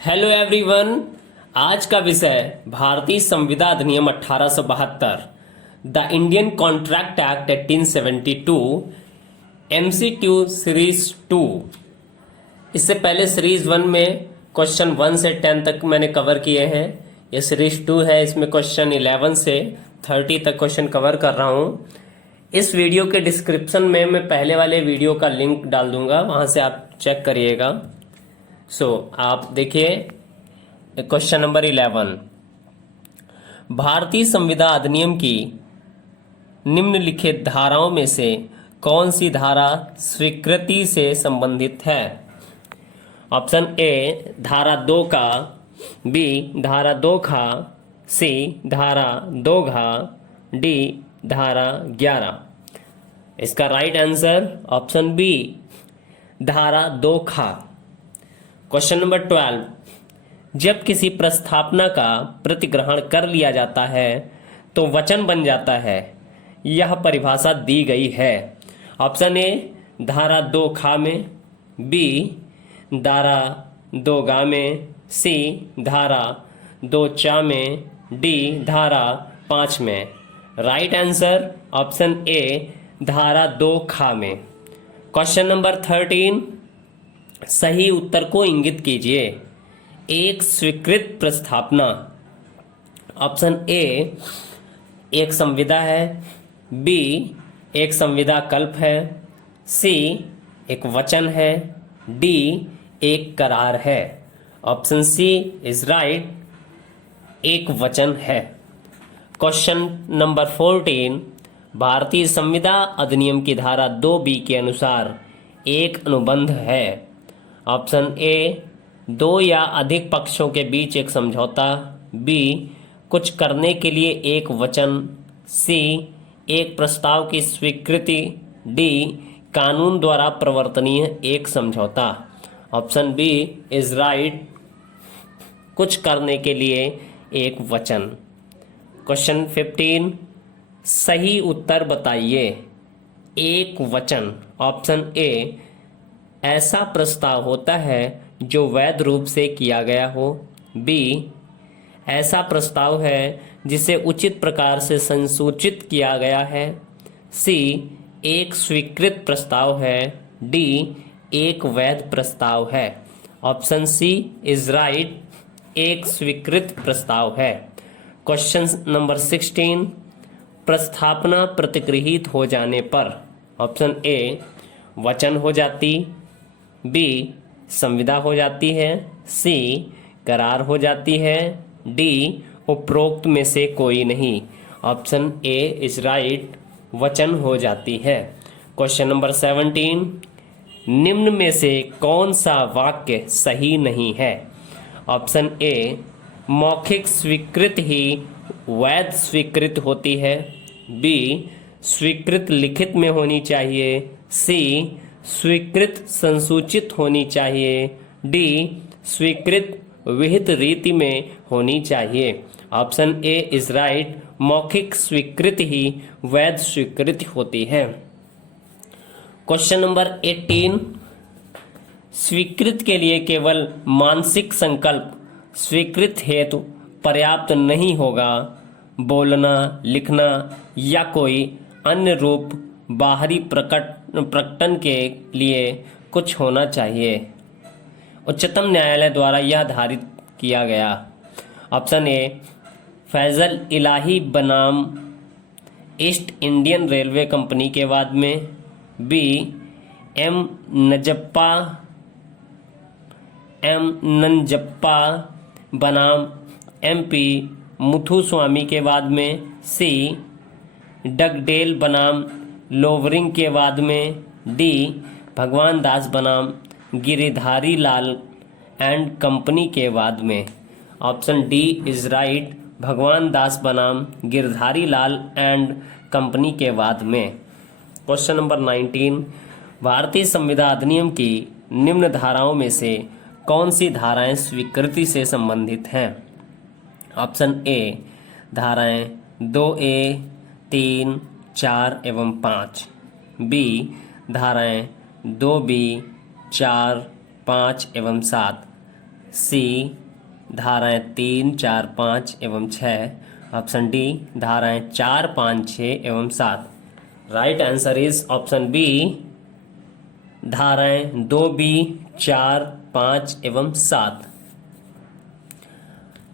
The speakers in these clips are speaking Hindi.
Hello everyone. आज का विषय भारतीय संविदा अधिनियम 1872, the Indian contract act 1872, MCQ series 2। इससे पहले सीरीज 1 में क्वेश्चन 1 से 10 तक मैंने कवर किए हैं। ये सीरीज 2 है, इसमें क्वेश्चन 11 से 30 तक क्वेश्चन कवर कर रहा हूं। इस वीडियो के डिस्क्रिप्शन में मैं पहले वाले वीडियो का लिंक डाल दूंगा, वहां से आप चेक करिएगा। आप देखिए क्वेश्चन नंबर 11। भारतीय संविदा अधिनियम की निम्नलिखित धाराओं में से कौन सी धारा स्वीकृति से संबंधित है? ऑप्शन ए धारा 2 का, बी धारा 2 खा, सी धारा 2 घा, डी धारा 11। इसका राइट आंसर ऑप्शन बी धारा 2 खा। Question number 12। जब किसी प्रस्थापना का प्रतिग्रहण कर लिया जाता है तो वचन बन जाता है, यह परिभाषा दी गई है। ऑप्शन ए धारा 2 खा में, बी धारा 2 गा में, सी धारा 2 चा में, डी धारा 5 में। राइट आंसर ऑप्शन ए धारा 2 खा में। Question number 13। सही उत्तर को इंगित कीजिए। एक स्वीकृत प्रस्थापना। ऑप्शन ए एक संविदा है, बी एक संविदा कल्प है, सी एक वचन है, डी एक करार है। ऑप्शन सी इज राइट, एक वचन है। Question number 14। भारतीय संविदा अधिनियम की धारा 2B के अनुसार एक अनुबंध है। ऑप्शन ए 2 या अधिक पक्षों के बीच एक समझौता, बी कुछ करने के लिए एक वचन, सी एक प्रस्ताव की स्वीकृति, डी कानून द्वारा प्रवर्तनीय एक समझौता। ऑप्शन बी इज राइट, कुछ करने के लिए एक वचन। क्वेश्चन 15। सही उत्तर बताइए। एक वचन। ऑप्शन ए ऐसा प्रस्ताव होता है जो वैध रूप से किया गया हो, बी ऐसा प्रस्ताव है जिसे उचित प्रकार से संसूचित किया गया है, सी एक स्वीकृत प्रस्ताव है, डी एक वैध प्रस्ताव है। ऑप्शन सी इज राइट, एक स्वीकृत प्रस्ताव है। Question number 16। प्रस्थापना प्रतिगृहीत हो जाने पर ऑप्शन ए वचन हो जाती, बी संविदा हो जाती है, सी करार हो जाती है, डी उपरोक्त में से कोई नहीं। ऑप्शन ए इज राइट, वचन हो जाती है। Question number 17। निम्न में से कौन सा वाक्य सही नहीं है? ऑप्शन ए मौखिक स्वीकृत ही वैध स्वीकृत होती है, बी स्वीकृत लिखित में होनी चाहिए, सी स्वीकृत संसूचित होनी चाहिए, डी स्वीकृत विहित रीति में होनी चाहिए। ऑप्शन ए इज राइट, मौखिक स्वीकृति ही वैध स्वीकृति होती है। Question number 18। स्वीकृत के लिए केवल मानसिक संकल्प स्वीकृत हेतु पर्याप्त नहीं होगा। बोलना, लिखना या कोई अन्य रूप बाहरी प्रकटन के लिए कुछ होना चाहिए। उच्चतम न्यायालय द्वारा यह धारित किया गया। ऑप्शन ए फैजल इलाही बनाम ईस्ट इंडियन रेलवे कंपनी के वाद में, बी एम नंजप्पा बनाम MP मुथुस्वामी के वाद में, सी डगडेल बनाम लोवरिंग के वाद में, डी भगवान दास बनाम गिरिधारी लाल एंड कंपनी के वाद में। ऑप्शन डी इज राइट, भगवान दास बनाम गिरधारी लाल एंड कंपनी के वाद में। Question number 19। भारतीय संविदा अधिनियम की निम्न धाराओं में से कौन सी धाराएं स्वीकृति से संबंधित हैं? ऑप्शन ए धाराएं 2A, 3, 4 एवं 5, बी धाराएं 2B, 4, 5 एवं 7, सी धाराएं 3, 4, 5 एवं 6, ऑप्शन डी धाराएं 4, 5, 6 एवं 7। Right answer is option B धाराएं 2B, 4, 5 एवं 7।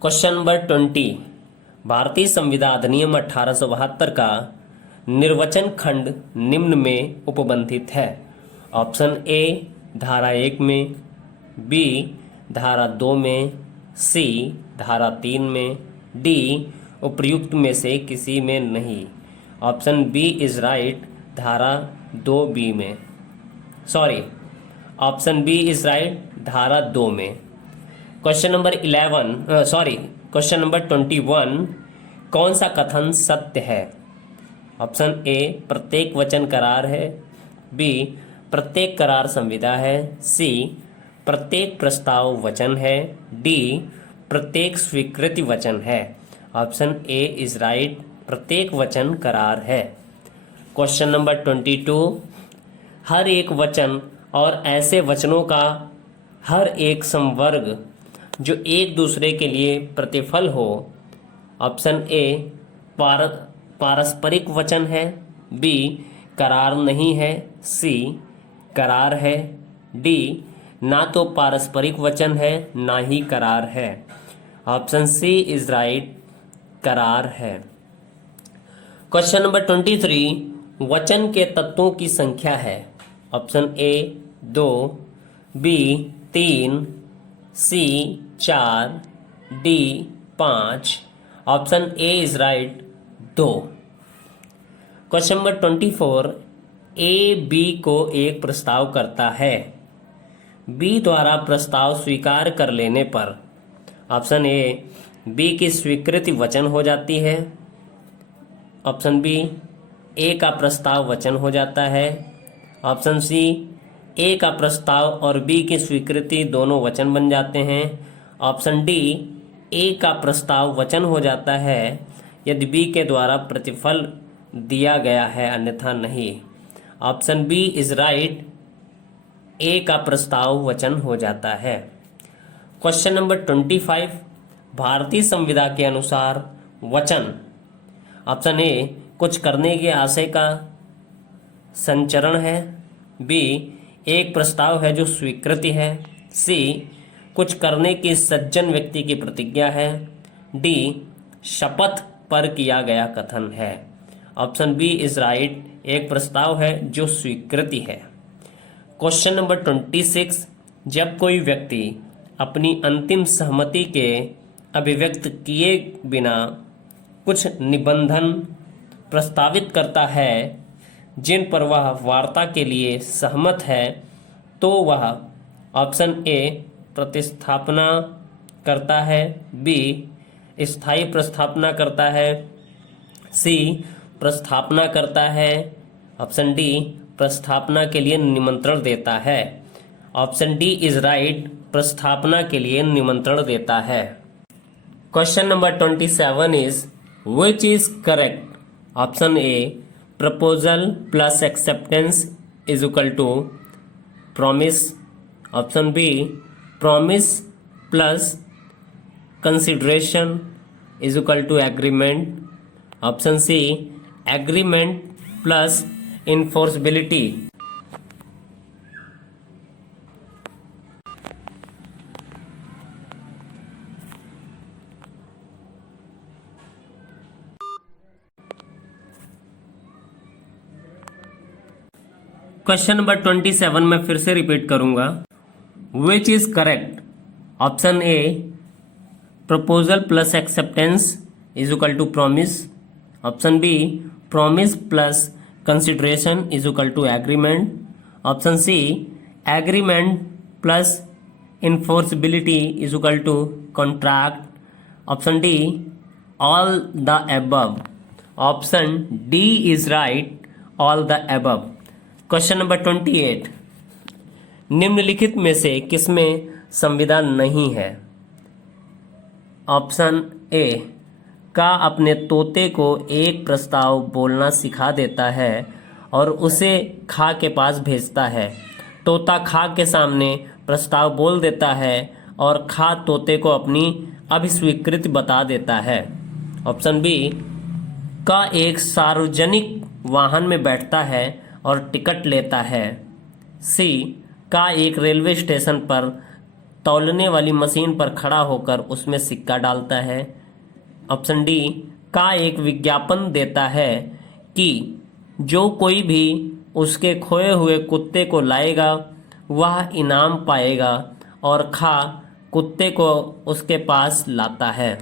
क्वेश्चन नंबर 20, भारतीय संविधान अधिनियम 1872 का निर्वचन खंड निम्न में उपबंधित है। ऑप्शन ए धारा 1 में, बी धारा 2 में, सी धारा 3 में, डी उपर्युक्त में से किसी में नहीं। ऑप्शन बी इज राइट, धारा 2B में, sorry option B is right, धारा 2 में। क्वेश्चन नंबर 21, कौन सा कथन सत्य है? ऑप्शन ए प्रत्येक वचन करार है, बी प्रत्येक करार संविदा है, सी प्रत्येक प्रस्ताव वचन है, डी प्रत्येक स्वीकृति वचन है। ऑप्शन ए इज राइट, प्रत्येक वचन करार है। क्वेश्चन नंबर 22, हर एक वचन और ऐसे वचनों का हर एक संवर्ग जो एक दूसरे के लिए प्रतिफल हो। ऑप्शन ए पारस्परिक वचन है, बी करार नहीं है, सी करार है, डी ना तो पारस्परिक वचन है ना ही करार है। ऑप्शन सी इज राइट, करार है। क्वेश्चन नंबर 23, वचन के तत्वों की संख्या है। Option A 2, B 3, C 4, D 5। Option A is right, 2। Question number 24, A B को एक प्रस्ताव करता है, बी द्वारा प्रस्ताव स्वीकार कर लेने पर ऑप्शन ए बी की स्वीकृति वचन हो जाती है, ऑप्शन बी ए का प्रस्ताव वचन हो जाता है, ऑप्शन सी ए का प्रस्ताव और बी की स्वीकृति दोनों वचन बन जाते हैं, ऑप्शन डी ए का प्रस्ताव वचन हो जाता है यदि बी के द्वारा प्रतिफल दिया गया है अन्यथा नहीं। ऑप्शन बी इज राइट, ए का प्रस्ताव वचन हो जाता है। क्वेश्चन नंबर 25, भारतीय संविधान के अनुसार वचन ऑप्शन ए कुछ करने के आशय का संचरण है, बी एक प्रस्ताव है जो स्वीकृति है, सी कुछ करने की सज्जन व्यक्ति की प्रतिज्ञा है, डी शपथ पर किया गया कथन है। ऑप्शन बी इज राइट, एक प्रस्ताव है जो स्वीकृति है। क्वेश्चन नंबर 26, जब कोई व्यक्ति अपनी अंतिम सहमति के अभिव्यक्त किए बिना कुछ निबंधन प्रस्तावित करता है जिन पर वह वार्ता के लिए सहमत है तो वह ऑप्शन ए प्रतिस्थापना करता है, बी स्थायी प्रस्थापना करता है, सी प्रस्थापना करता है, ऑप्शन डी प्रस्थापना के लिए निमंत्रण देता है। ऑप्शन डी इज राइट, प्रस्थापना के लिए निमंत्रण देता है। Question number 27 is which is correct? Option A proposal plus acceptance is equal to promise, option B promise plus consideration is equal to agreement, option C agreement plus enforceability. Question number 27 में फिर से रिपीट करूंगा। Which is correct? Option A proposal plus acceptance is equal to promise, option B promise plus consideration is equal to agreement, option C agreement plus enforceability is equal to contract, option D all the above. Option D is right, all the above. Question number 28, निम्नलिखित में से किसमें संविदा नहीं है? ऑप्शन ए का अपने तोते को एक प्रस्ताव बोलना सिखा देता है और उसे खा के पास भेजता है। तोता खा के सामने प्रस्ताव बोल देता है और खा तोते को अपनी अभिस्वीकृति बता देता है। ऑप्शन बी, का एक सार्वजनिक वाहन में बैठता है और टिकट लेता है। सी, का एक रेलवे स्टेशन पर तौलने वाली मशीन पर खड़ा होकर उसमें सिक्का डालता है। ऑप्शन डी, का एक विज्ञापन देता है कि जो कोई भी उसके खोए हुए कुत्ते को लाएगा वह इनाम पाएगा, और खा कुत्ते को उसके पास लाता है।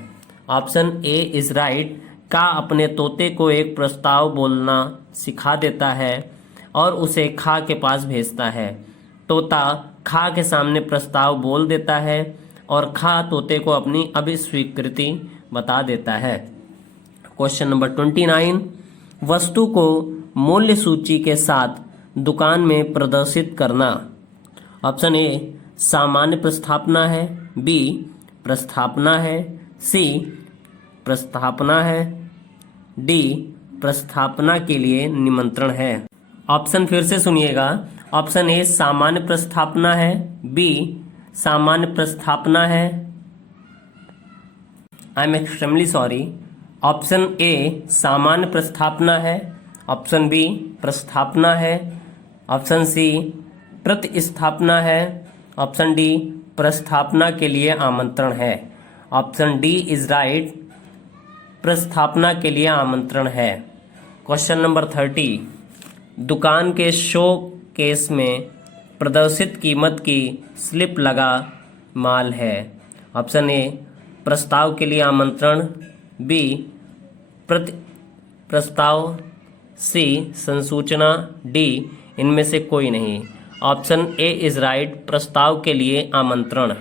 ऑप्शन ए इज राइट, का अपने तोते को एक प्रस्ताव बोलना सिखा देता है और उसे खा के पास भेजता है। तोता खा के सामने प्रस्ताव बोल देता है और खा तोते को अपनी अभिस्वीकृति बता देता है। क्वेश्चन नंबर 29, वस्तु को मूल्य सूची के साथ दुकान में प्रदर्शित करना। ऑप्शन ए, सामान्य प्रस्थापना है। बी, प्रस्थापना है। सी, प्रस्थापना है। डी, प्रस्थापना के लिए निमंत्रण है। ऑप्शन फिर से सुनिएगा। ऑप्शन ए, सामान्य प्रस्थापना है। बी, सामान्य प्रस्थापना है। I am extremely sorry. Option A, सामान्य प्रस्थापना है। ऑप्शन बी, प्रस्थापना है। ऑप्शन सी, प्रतिस्थापना है। ऑप्शन डी, प्रस्थापना के लिए आमंत्रण है। ऑप्शन डी इज राइट, प्रस्थापना के लिए आमंत्रण है। क्वेश्चन नंबर 30, दुकान के शो केस में प्रदर्शित कीमत की स्लिप लगा माल है। ऑप्शन ए, प्रस्ताव के लिए आमंत्रण। बी, प्रस्ताव। सी, संसूचना। डी, इनमें से कोई नहीं। ऑप्शन ए इज राइट, प्रस्ताव के लिए आमंत्रण।